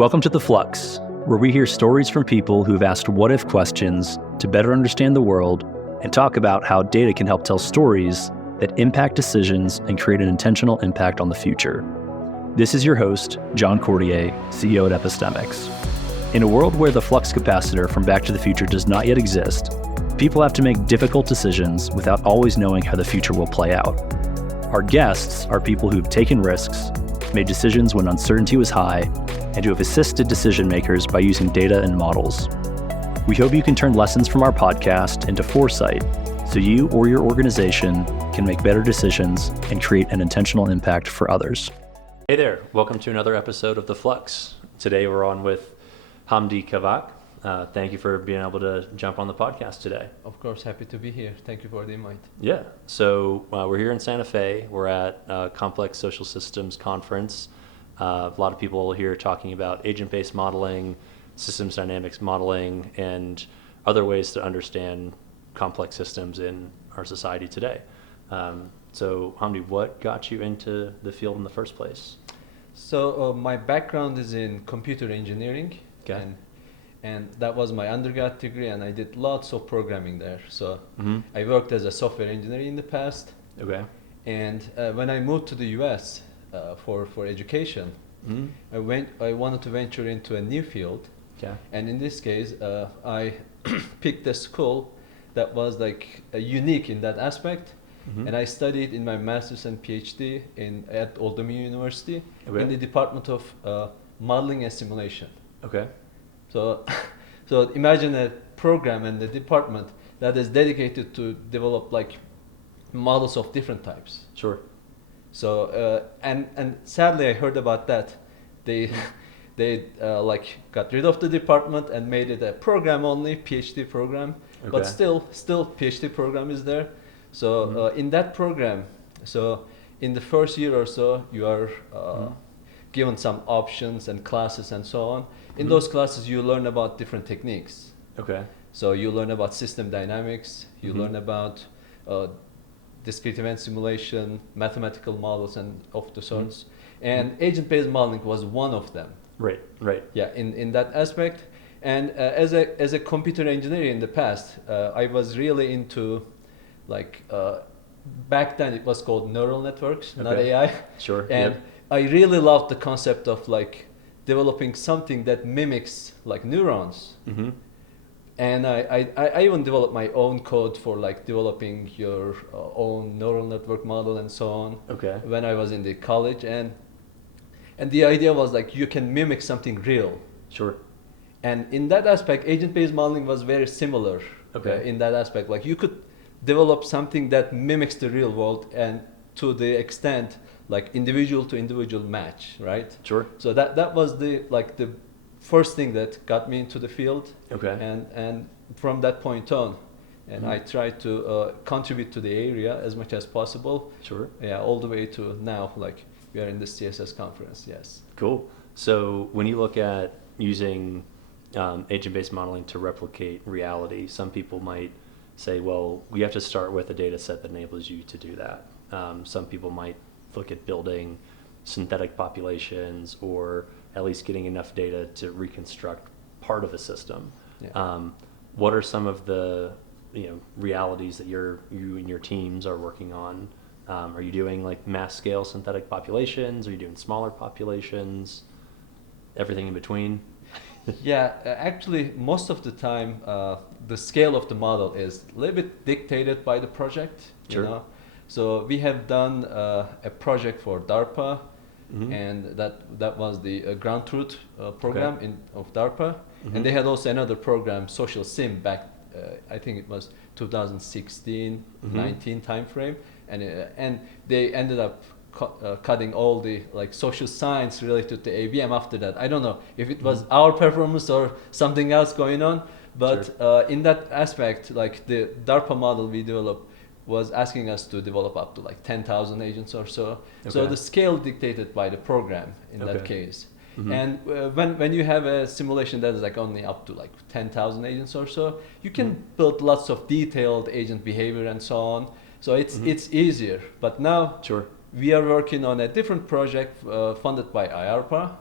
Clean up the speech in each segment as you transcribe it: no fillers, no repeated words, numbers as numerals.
Welcome to the Flux, where we hear stories from people who've asked what-if questions to better understand the world and talk about how data can help tell stories that impact decisions and create an intentional impact on the future. This is your host, John Cordier, CEO at Epistemics. In a world where the flux capacitor from Back to the Future does not yet exist, people have to make difficult decisions without always knowing how the future will play out. Our guests are people who've taken risks, made decisions when uncertainty was high, and who have assisted decision makers by using data and models. We hope you can turn lessons from our podcast into foresight so you or your organization can make better decisions and create an intentional impact for others. Hey there, welcome to another episode of The Flux. Today we're on with Hamdi Kavak. Thank you for being able to jump on the podcast today. Of course, happy to be here. Thank you for the invite. Yeah, so we're here in Santa Fe. We're at Complex Social Systems Conference. A lot of people here talking about agent-based modeling, systems dynamics modeling, and other ways to understand complex systems in our society today. So Hamdi, what got you into the field in the first place? So my background is in computer engineering. Okay. And that was my undergrad degree, and I did lots of programming there. So I worked as a software engineer in the past. Okay. And when I moved to the US for education, I wanted to venture into a new field. Okay. And in this case, I picked a school that was like unique in that aspect. And I studied in my master's and PhD at Old Dominion University in the Department of Modeling and Simulation. Okay. So imagine a program and a department that is dedicated to develop like models of different types. Sure. So and sadly I heard about that. They like got rid of the department and made it a program only PhD program. Okay. But still PhD program is there. So in that program, so in the first year or so you are given some options and classes and so on. In those classes, you learn about different techniques. Okay. So you learn about system dynamics, you learn about discrete event simulation, mathematical models, and of the sorts. And agent-based modeling was one of them. Right. Yeah, in that aspect. And as a computer engineer in the past, I was really into like back then it was called neural networks, not AI. Sure. And I really loved the concept of like developing something that mimics like neurons. And I even developed my own code for like developing your own neural network model and so on. Okay. When I was in the college, and the idea was like you can mimic something real. Sure. And in that aspect, agent-based modeling was very similar. Okay. In that aspect, like you could develop something that mimics the real world, and to the extent like individual to individual match, right? Sure. So that was the first thing that got me into the field. Okay. And from that point on, and I tried to contribute to the area as much as possible. Sure. Yeah, all the way to now, like we are in the CSS conference. Yes. Cool. So when you look at using agent-based modeling to replicate reality, some people might say, well, we have to start with a data set that enables you to do that. Some people might look at building synthetic populations or at least getting enough data to reconstruct part of a system. Yeah. What are some of the realities that you and your teams are working on? Are you doing like mass scale synthetic populations? Are you doing smaller populations? Everything in between? Yeah, actually most of the time the scale of the model is a little bit dictated by the project. Sure. You know? So we have done a project for DARPA, and that was the ground truth program of DARPA, and they had also another program, Social Sim, back I think it was 2016, 19 timeframe, and they ended up cutting all the like social science related to ABM after that. I don't know if it was our performance or something else going on, but in that aspect, like the DARPA model we developed was asking us to develop up to like 10,000 agents or so. Okay. So the scale dictated by the program in that case. And when you have a simulation that is like only up to like 10,000 agents or so, you can build lots of detailed agent behavior and so on. So it's easier. But now we are working on a different project funded by IARPA,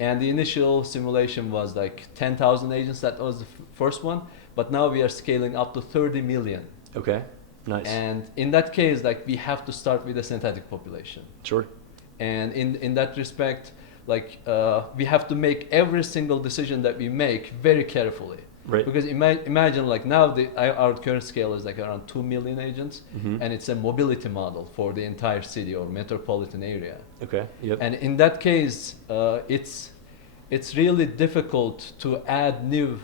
and the initial simulation was like 10,000 agents. That was the first one, but now we are scaling up to 30 million. Okay, nice. And in that case, like we have to start with a synthetic population. Sure. And in that respect, like we have to make every single decision that we make very carefully. Right. Because imagine like now our current scale is like around 2 million agents, and it's a mobility model for the entire city or metropolitan area. Okay. Yep. And in that case, it's really difficult to add new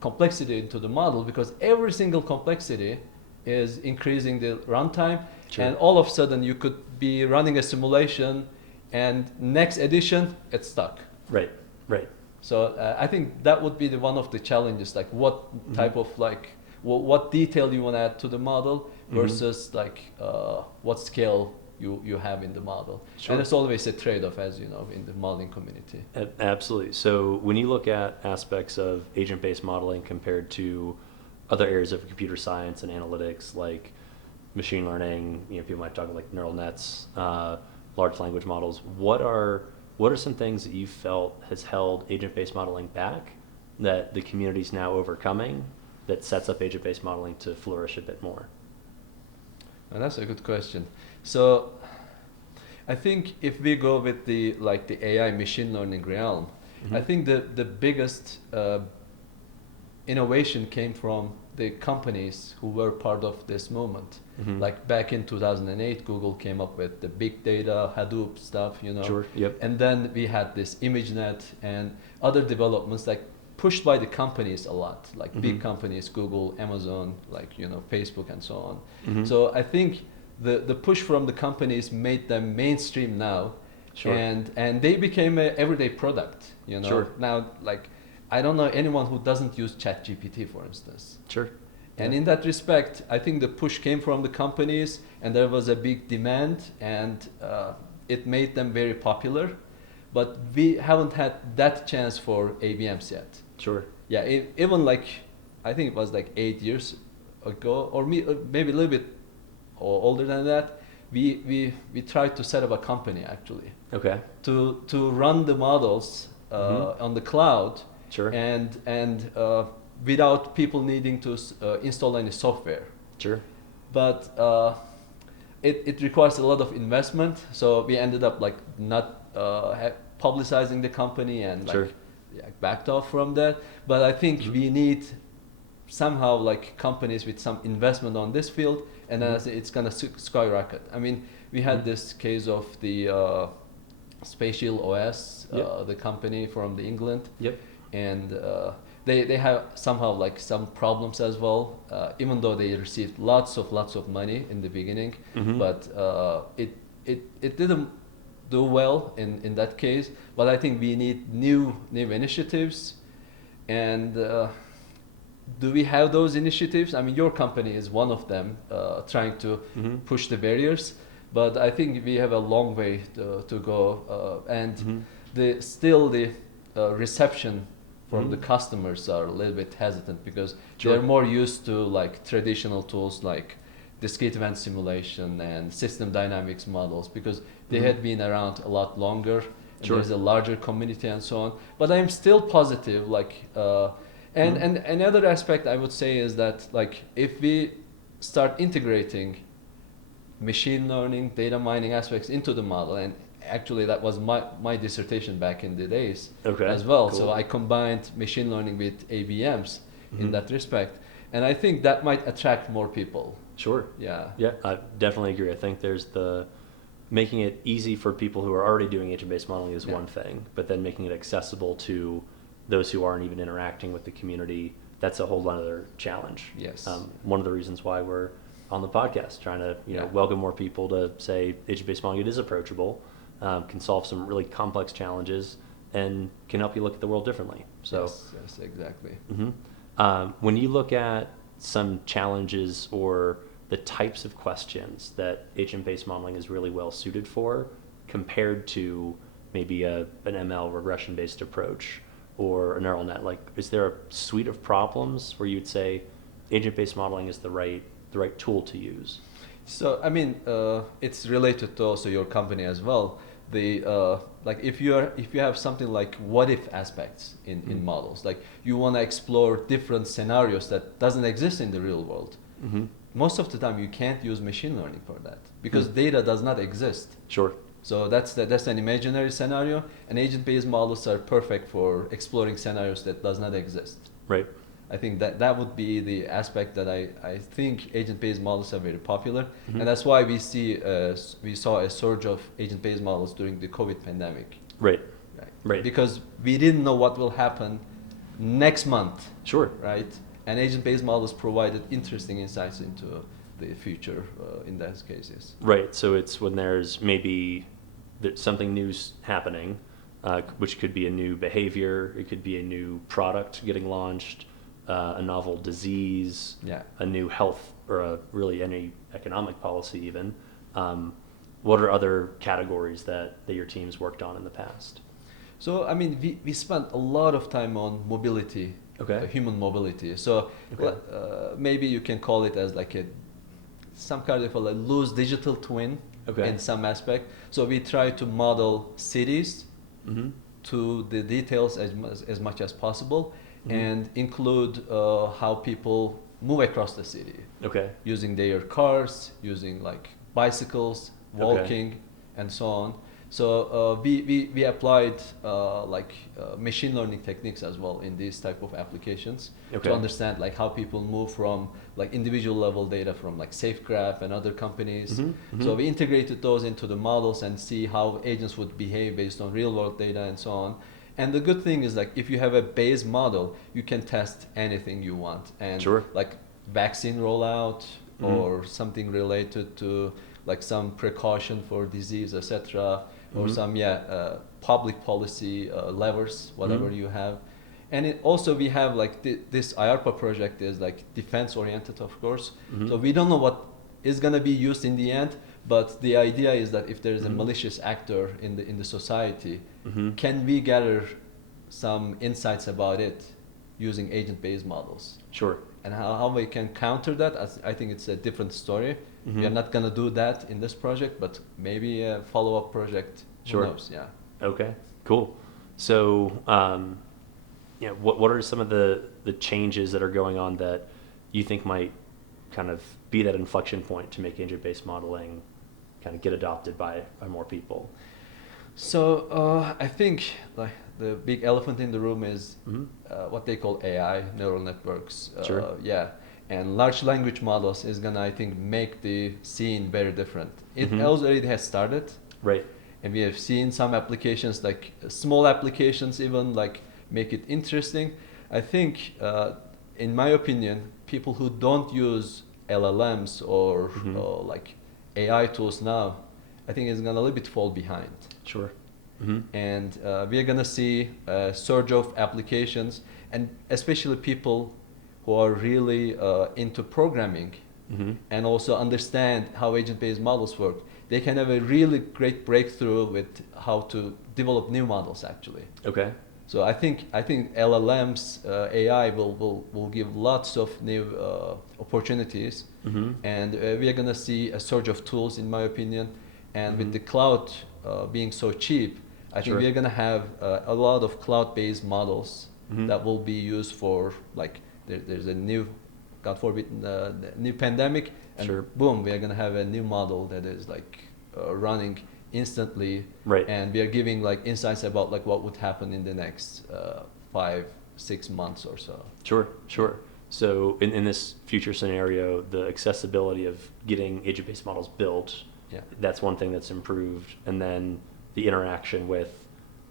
complexity into the model because every single complexity is increasing the runtime, and all of a sudden you could be running a simulation, and next edition it's stuck. Right. Right. So I think that would be one of the challenges, like what type of like what detail you want to add to the model versus like what scale you have in the model. Sure. And it's always a trade-off, as you know, in the modeling community. Absolutely. So when you look at aspects of agent-based modeling compared to other areas of computer science and analytics like machine learning, people might talk like neural nets, large language models, what are some things that you felt has held agent-based modeling back that the community's now overcoming that sets up agent-based modeling to flourish a bit more? Well, that's a good question. So I think if we go with the AI machine learning realm, I think the biggest innovation came from the companies who were part of this movement. Like back in 2008, Google came up with the big data, Hadoop stuff, Sure. Yep. And then we had this ImageNet and other developments like pushed by the companies a lot, like big companies, Google, Amazon, like, Facebook and so on. So I think the push from the companies made them mainstream now. Sure. And they became an everyday product, Sure. Now, like, I don't know anyone who doesn't use ChatGPT, for instance. Sure. And in that respect, I think the push came from the companies, and there was a big demand, and it made them very popular. But we haven't had that chance for ABMs yet. Sure. Yeah, even like, I think it was like 8 years ago, or maybe a little bit older than that, we tried to set up a company actually. Okay. To run the models on the cloud. Sure. And without people needing to install any software. Sure. But it requires a lot of investment, so we ended up like not publicizing the company and like backed off from that. But I think we need somehow like companies with some investment on this field, and then it's gonna skyrocket. I mean, we had this case of the Spatial OS, the company from the England. Yep. And they have somehow like some problems as well, even though they received lots of money in the beginning, but it didn't do well in that case. But I think we need new initiatives, and do we have those initiatives? I mean, your company is one of them, trying to push the barriers, but I think we have a long way to go, and the reception from the customers are a little bit hesitant because they're more used to like traditional tools like discrete event simulation and system dynamics models because they had been around a lot longer. And there's a larger community and so on. But I'm still positive. Like, and another aspect I would say is that like if we start integrating machine learning, data mining aspects into the model, and actually that was my dissertation back in the days as well. Cool. So I combined machine learning with ABMs in that respect, and I think that might attract more people. Sure. Yeah. Yeah, I definitely agree. I think there's making it easy for people who are already doing agent-based modeling is one thing, but then making it accessible to those who aren't even interacting with the community, that's a whole other challenge. Yes. One of the reasons why we're on the podcast, trying to welcome more people to say agent-based modeling, it is approachable. Can solve some really complex challenges and can help you look at the world differently. So, yes, exactly. When you look at some challenges or the types of questions that agent-based modeling is really well suited for compared to maybe an ML regression-based approach or a neural net, like is there a suite of problems where you'd say agent-based modeling is the right tool to use? So I mean, it's related to also your company as well. The like if you have something like what if aspects in models, like you want to explore different scenarios that doesn't exist in the real world. Mm-hmm. Most of the time, you can't use machine learning for that because data does not exist. Sure. So that's an imaginary scenario, and agent-based models are perfect for exploring scenarios that does not exist. Right. I think that would be the aspect that I think agent-based models are very popular, and that's why we saw a surge of agent-based models during the COVID pandemic. Right. Right. Right. Because we didn't know what will happen next month. Sure. Right. And agent-based models provided interesting insights into the future in those cases. Right. So it's when there's maybe something new's happening, which could be a new behavior, it could be a new product getting launched, a novel disease, Yeah. a new health, or really any economic policy even. What are other categories that your teams worked on in the past? So I mean, we spent a lot of time on mobility, Okay. human mobility. So Okay. maybe you can call it as like some kind of a loose digital twin Okay. in some aspect. So we try to model cities Mm-hmm. to the details as much as possible, and include how people move across the city Okay. using their cars, using like bicycles, walking, and so on. So we applied machine learning techniques as well in these type of applications Okay. to understand like how people move from like individual level data from like SafeGraph and other companies. So we integrated those into the models and see how agents would behave based on real world data and so on. And the good thing is like if you have a base model, you can test anything you want, and Sure. like vaccine rollout or something related to like some precaution for disease, etc., or some public policy levers, whatever you have. And it also we have like this IARPA project is like defense oriented, of course. So we don't know what is gonna be used in the end, but the idea is that if there is a malicious actor in the society, can we gather some insights about it using agent-based models? Sure. And how we can counter that, I think it's a different story. We are not going to do that in this project, but maybe a follow-up project. Sure. Who knows? Yeah. Okay. Cool. So, what are some of the changes that are going on that you think might kind of be that inflection point to make agent-based modeling kind of get adopted by more people? So I think like the big elephant in the room is what they call AI, neural networks. Sure. Yeah, and large language models is gonna, I think, make the scene very different. It already has started, Right. and we have seen some applications, like small applications, even like make it interesting. I think, in my opinion, people who don't use LLMs or like AI tools now, I think is gonna a little bit fall behind. Sure. And we are gonna see a surge of applications, and especially people who are really into programming and also understand how agent-based models work. They can have a really great breakthrough with how to develop new models actually. Okay. So I think LLMs, AI will give lots of new opportunities, and we are gonna see a surge of tools, in my opinion. And with the cloud being so cheap, I think we are gonna have a lot of cloud-based models that will be used for like there's a new, God forbid, new pandemic, and boom, we are gonna have a new model that is like running instantly, Right. and we are giving like insights about like what would happen in the next 5-6 months or so. Sure. So in this future scenario, the accessibility of getting agent-based models built, that's one thing that's improved, and then the interaction with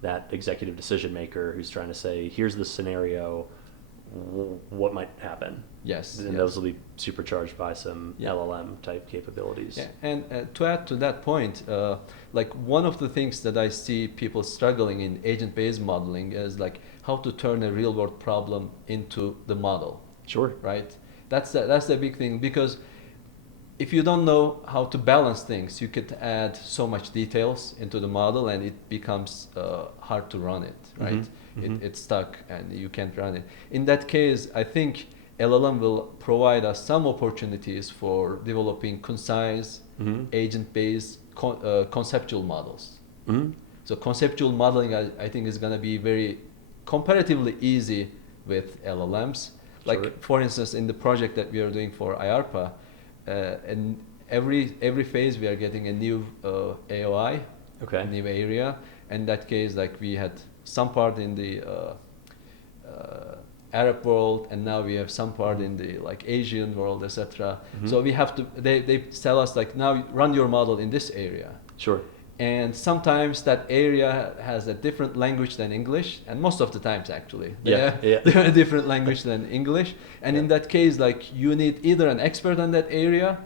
that executive decision maker who's trying to say, here's the scenario, what might happen. Yes. And those will be supercharged by some LLM type capabilities. Yeah, and to add to that point, like one of the things that I see people struggling in agent-based modeling is like how to turn a real-world problem into the model. Sure. Right. That's the big thing, because if you don't know how to balance things, you could add so much details into the model, and it becomes hard to run it. Right. It's stuck, and you can't run it. In that case, I think LLM will provide us some opportunities for developing concise, agent-based conceptual models. So conceptual modeling, I think, is going to be very comparatively easy with LLMs. Like, for instance, in the project that we are doing for IARPA, and every phase we are getting a new AOI, a new area. In that case, like, we had some part in the Arab world, and now we have some part in the like Asian world, etc. So we have to. They tell us, like, now run your model in this area. Sure. And sometimes that area has a different language than English, and most of the times actually they have a different language than English. And in that case, like, you need either an expert on that area,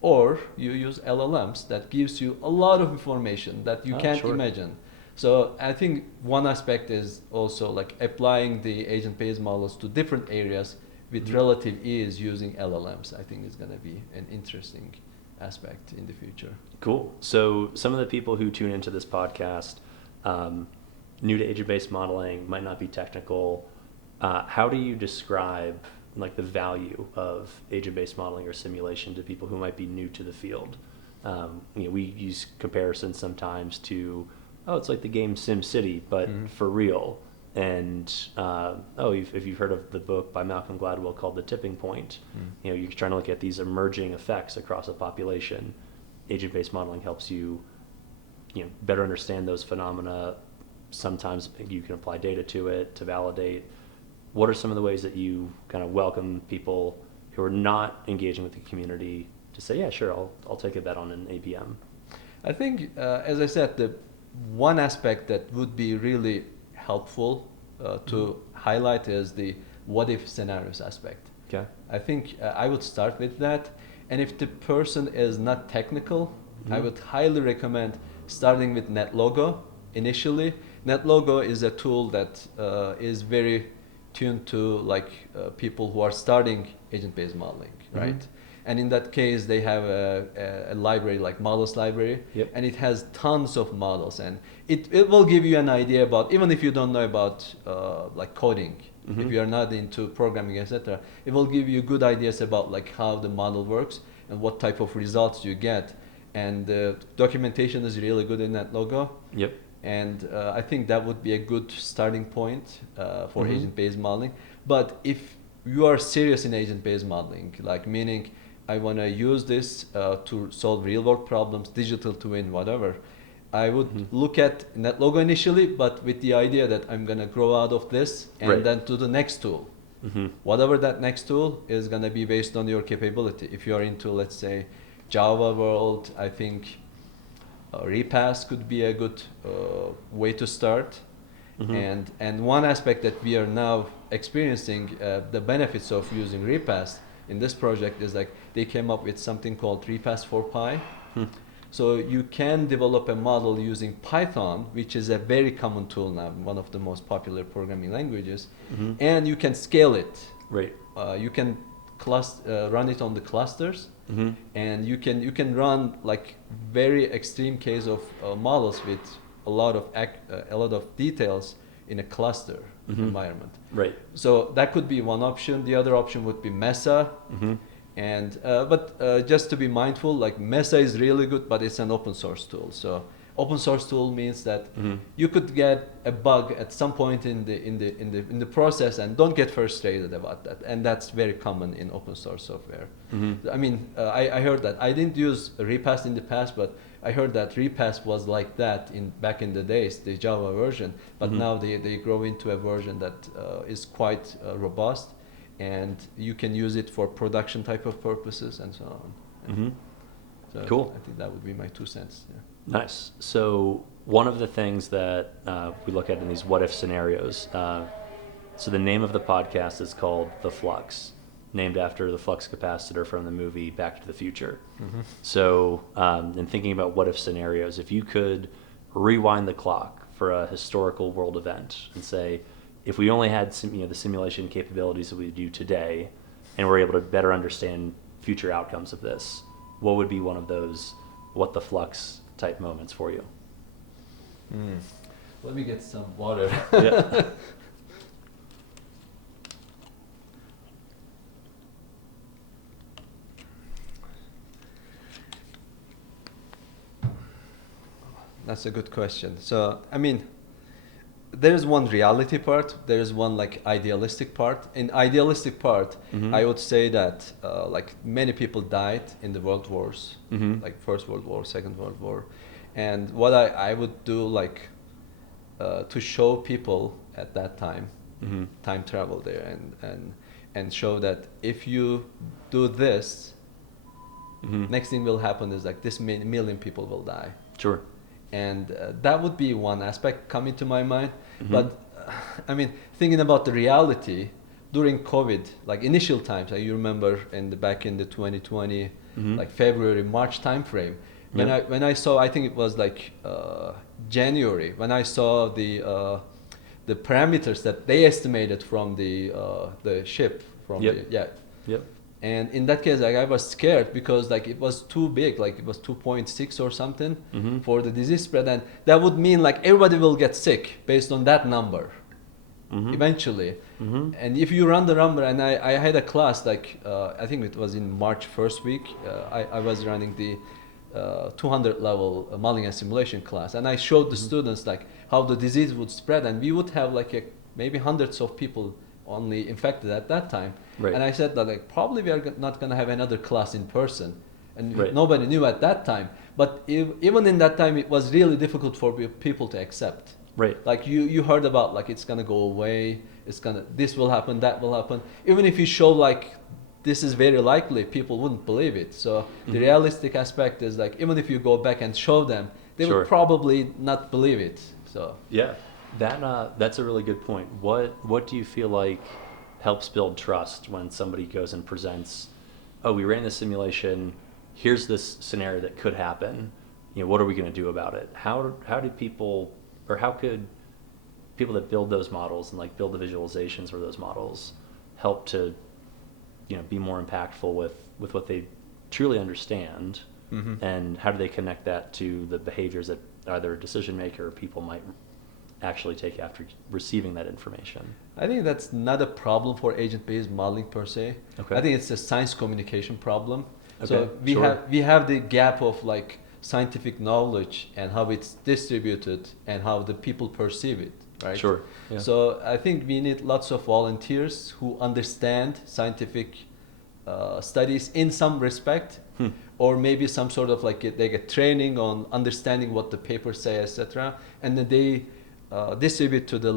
or you use LLMs that gives you a lot of information that you can't imagine. So I think one aspect is also like applying the agent-based models to different areas with relative ease using LLMs. I think is going to be an interesting aspect in the future. Cool. So some of the people who tune into this podcast, new to agent-based modeling, might not be technical. How do you describe like the value of agent-based modeling or simulation to people who might be new to the field? We use comparisons sometimes to, it's like the game SimCity, but for real. And if you've heard of the book by Malcolm Gladwell called The Tipping Point, you're trying to look at these emerging effects across a population. Agent-based modeling helps you, better understand those phenomena. Sometimes you can apply data to it to validate. What are some of the ways that you kind of welcome people who are not engaging with the community to say, yeah, sure, I'll take a bet on an APM? I think, as I said, the one aspect that would be really helpful to highlight is the what if scenarios aspect. Okay. I think I would start with that. And if the person is not technical, I would highly recommend starting with NetLogo initially. NetLogo is a tool that is very tuned to people who are starting agent-based modeling, right? And in that case, they have a library like models library, and it has tons of models, and it will give you an idea about, even if you don't know about like coding, if you are not into programming, etc., it will give you good ideas about like how the model works and what type of results you get. And the documentation is really good in NetLogo. And I think that would be a good starting point for agent-based modeling. But if you are serious in agent-based modeling, like meaning I want to use this to solve real-world problems, digital twin, whatever, I would look at NetLogo initially, but with the idea that I'm going to grow out of this and then to the next tool. Whatever that next tool is going to be based on your capability. If you are into, let's say, Java world, I think Repass could be a good way to start. And one aspect that we are now experiencing the benefits of using Repass in this project is like they came up with something called Repass for Pi. So you can develop a model using Python, which is a very common tool now, one of the most popular programming languages, and you can scale it. You can run it on the clusters, and you can run like very extreme case of models with a lot of details in a cluster environment. So that could be one option. The other option would be Mesa. And but just to be mindful, like Mesa is really good, but it's an open source tool. So open source tool means that you could get a bug at some point in the process and don't get frustrated about that. And that's very common in open source software. I mean, I heard that. I didn't use Repass in the past, but I heard that Repass was like that back in the days, the Java version. But now they grow into a version that is quite robust. And you can use it for production type of purposes and so on. So cool. I think that would be my 2 cents. Nice. So one of the things that we look at in these what if scenarios, so the name of the podcast is called The Flux, named after the flux capacitor from the movie Back to the Future. So in thinking about what if scenarios, if you could rewind the clock for a historical world event and say, if we only had the simulation capabilities that we do today, and we're able to better understand future outcomes of this, what would be one of those what the flux type moments for you? Let me get some water. That's a good question. So, I mean, there's one reality part, there's one like idealistic part. In idealistic part, I would say that like many people died in the world wars, like First World War, Second World War, and what I would do like to show people at that time, time travel there, and show that if you do this, next thing will happen is like this million people will die. Sure. And that would be one aspect coming to my mind. But I mean, thinking about the reality during COVID, like initial times, you remember back in the 2020, like February, March time frame, when I saw, I think it was like January, when I saw the parameters that they estimated from the ship from Yep. and in that case, like I was scared because like it was too big, like it was 2.6 or something for the disease spread, and that would mean like everybody will get sick based on that number eventually. And if you run the number, and I had a class like I think it was in March first week, I was running the 200 level Mulligan simulation class, and I showed the students like how the disease would spread, and we would have like maybe hundreds of people only infected at that time. Right. And I said that like probably we are not going to have another class in person, and Right. nobody knew at that time. But even in that time, it was really difficult for people to accept. Right. Like you heard about like it's gonna go away, this will happen, that will happen. Even if you show like this is very likely, people wouldn't believe it. So the realistic aspect is like even if you go back and show them, they Sure. would probably not believe it. So Yeah, that's a really good point. What do you feel like helps build trust when somebody goes and presents, oh, we ran this simulation, here's this scenario that could happen, what are we going to do about it? How do people, or how could people that build those models and like build the visualizations for those models help to be more impactful with what they truly understand, and how do they connect that to the behaviors that either a decision maker or people might actually take after receiving that information? I think that's not a problem for agent-based modeling per se. Okay. I think it's a science communication problem. Okay, So sure. we have the gap of like scientific knowledge and how it's distributed and how the people perceive it, right? Sure. Yeah. So I think we need lots of volunteers who understand scientific studies in some respect, or maybe some sort of like they get training on understanding what the papers say, etc., and then they distribute to the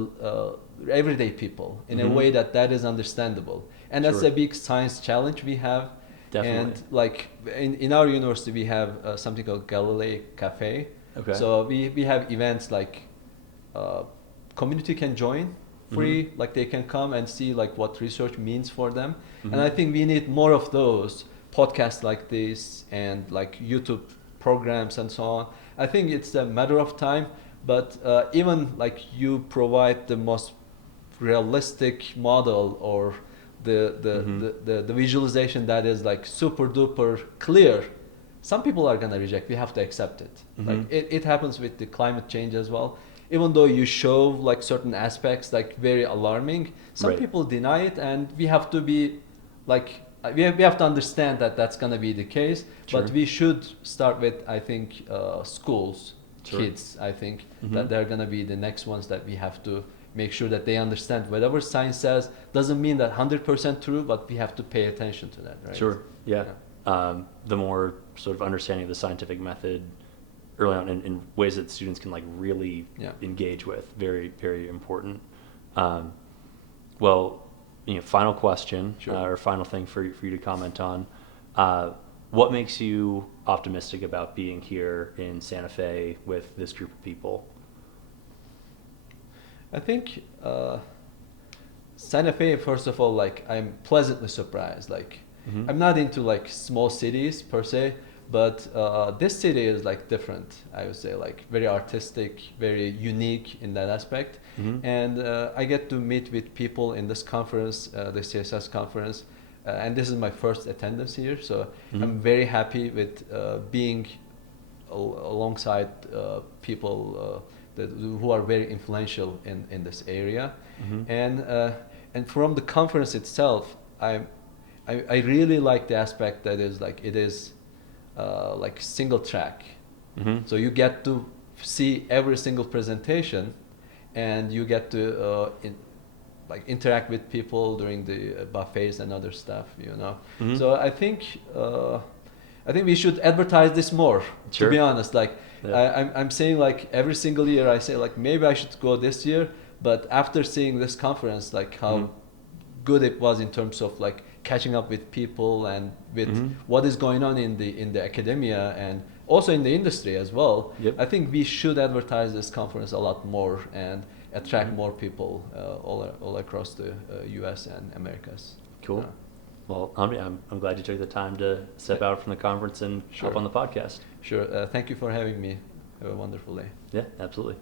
everyday people in a way that is understandable. And that's Sure. a big science challenge we have. Definitely. And like in our university, we have something called Galilei Cafe. Okay. So we have events like community can join free, like they can come and see like what research means for them. And I think we need more of those podcasts like this and like YouTube programs and so on. I think it's a matter of time, but even like you provide the most realistic model or the visualization that is like super duper clear, some people are gonna reject. We have to accept it. Like it happens with the climate change as well. Even though you show like certain aspects like very alarming, some Right. people deny it, and we have to be like we have to understand that that's gonna be the case. Sure. But we should start with I think schools, Sure. kids. I think that they're gonna be the next ones that we have to make sure that they understand whatever science says doesn't mean that 100% true, but we have to pay attention to that, right? Sure. Yeah. The more sort of understanding of the scientific method early on in ways that students can like really engage with, very, very important. Well, final question, Sure. or final thing for you to comment on. What makes you optimistic about being here in Santa Fe with this group of people? I think Santa Fe, first of all, like I'm pleasantly surprised. Like I'm not into like small cities per se, but this city is like different. I would say like very artistic, very unique in that aspect. And I get to meet with people in this conference, the CSS conference, and this is my first attendance here. So I'm very happy with being alongside people who are very influential in this area. And from the conference itself, I really like the aspect that is like it is like single track. So you get to see every single presentation, and you get to interact with people during the buffets and other stuff, you know. Mhm. So I think we should advertise this more. Sure. To be honest, like Yeah. I'm saying, like every single year I say like maybe I should go this year, but after seeing this conference, like how Mhm. good it was in terms of like catching up with people and with Mhm. what is going on in the academia and also in the industry as well. Yep. I think we should advertise this conference a lot more and attract Mhm. more people all across the U.S. and Americas. Cool. Well, Hamdi, I'm glad you took the time to step out from the conference and Sure. hop on the podcast. Sure. Thank you for having me. Have a wonderful day. Yeah, absolutely.